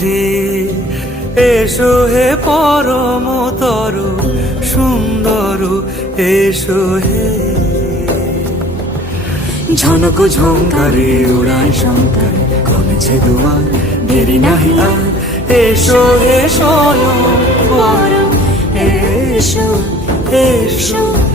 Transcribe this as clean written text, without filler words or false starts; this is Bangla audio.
হে এসো হে পরমতর সুন্দর এসো হে। ঝনক ঝঙ্কারে উড়ায় শঙ্কার কমেছে দুয়ার দেরি নাহি আর এসো হে স্বয়ং বর এসো এসো।